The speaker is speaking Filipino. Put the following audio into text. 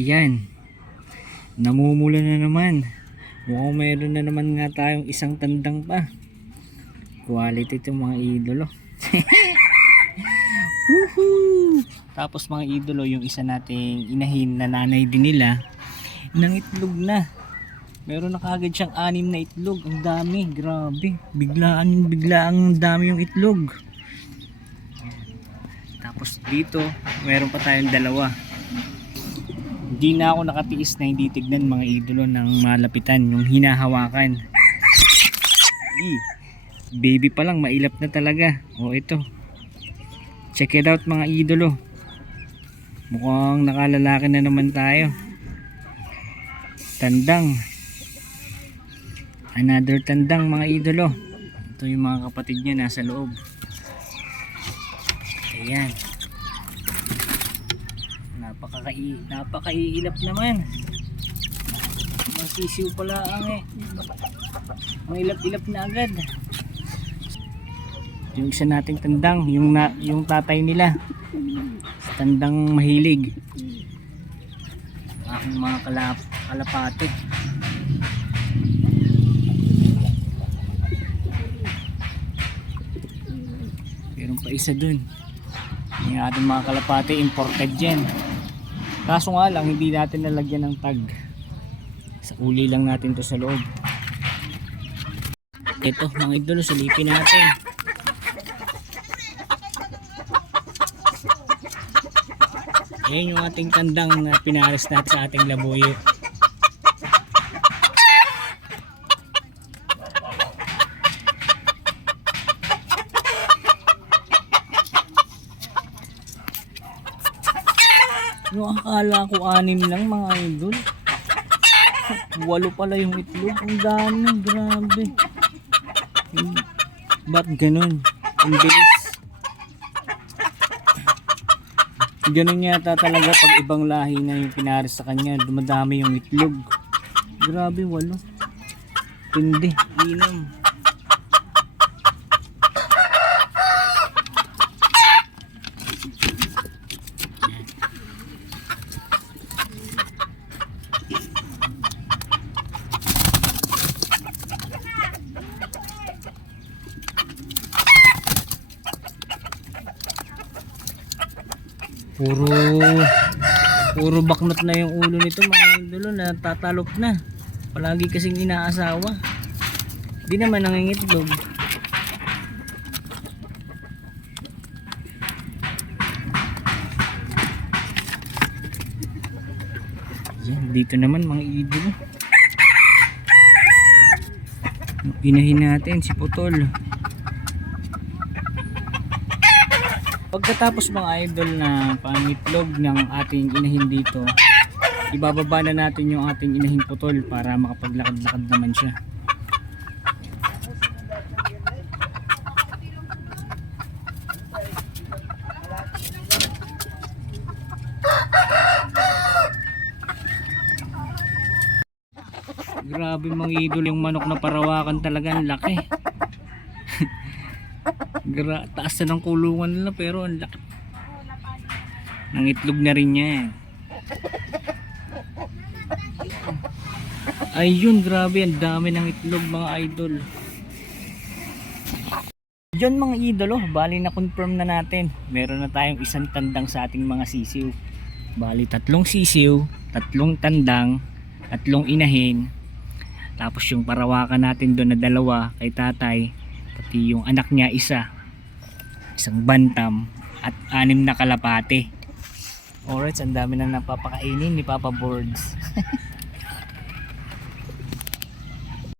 Yan, namumula na naman. Mukhang meron na naman nga tayong isang tandang pa. Quality itong mga idolo. Woohoo! Tapos mga idolo, yung isa nating inahin na nanay din nila, nang itlog na. Meron na kagad siyang 6 na itlog. Ang dami, grabe. Biglaan dami yung itlog. Tapos dito, meron pa tayong 2. Hindi na ako nakatiis na hindi tignan mga idolo ng malapitan, yung hinahawakan. Baby pa lang, mailap na talaga. O ito, check it out mga idolo. Mukhang nakalalaki na naman tayo. Tandang, another tandang mga idolo. Ito yung mga kapatid niya nasa loob. Ayan, napakaiilap naman. Masisiw pala ang mailap-ilap na agad. Yung isa nating tandang, yung tatay nila, tandang mahilig. Aking mga kalapate. Meron pa isa dun. Yung ating mga kalapate imported dyan. Kaso nga lang hindi natin nalagyan ng tag. Sa uli lang natin to sa loob. Ito mga idolo, silipin natin. Ayan yung ating tandang na pinares natin sa ating labuyo. Yung akala ko 6 lang mga idol, 8 pala yung itlog. Ang dami, grabe. Ba't ganun? Ang bilis. Ganun yata talaga pag ibang lahi na yung pinares sa kanya, dumadami yung itlog. Grabe, 8. Tindi, inom. Puro baknot na yung ulo nito mga idolo, natatalop na. Palagi kasing inaasawa. Di naman nangingitlog. Yan, dito naman mga idolo. Inahin natin si Putol. Pagkatapos mga idol na pangitlog ng ating inahin dito, ibababa na natin yung ating inahin Putol para makapaglakad-lakad naman siya. Grabe mga idol, yung manok na parawakan talaga, ang laki. Taas na ng kulungan nila pero ang laki. Nang itlog na rin niya. Ayun, grabe, ang dami ng itlog mga idol. Diyan mga idolo, bali na confirm na natin. Meron na tayong isang tandang sa ating mga sisiw. Bali 3 sisiw, 3 tandang, 3 inahin. Tapos yung parawakan natin doon na 2 kay tatay, pati yung anak niya isang bantam at 6 na kalapate. Alright, ang dami na napapakainin ni Papa Birds.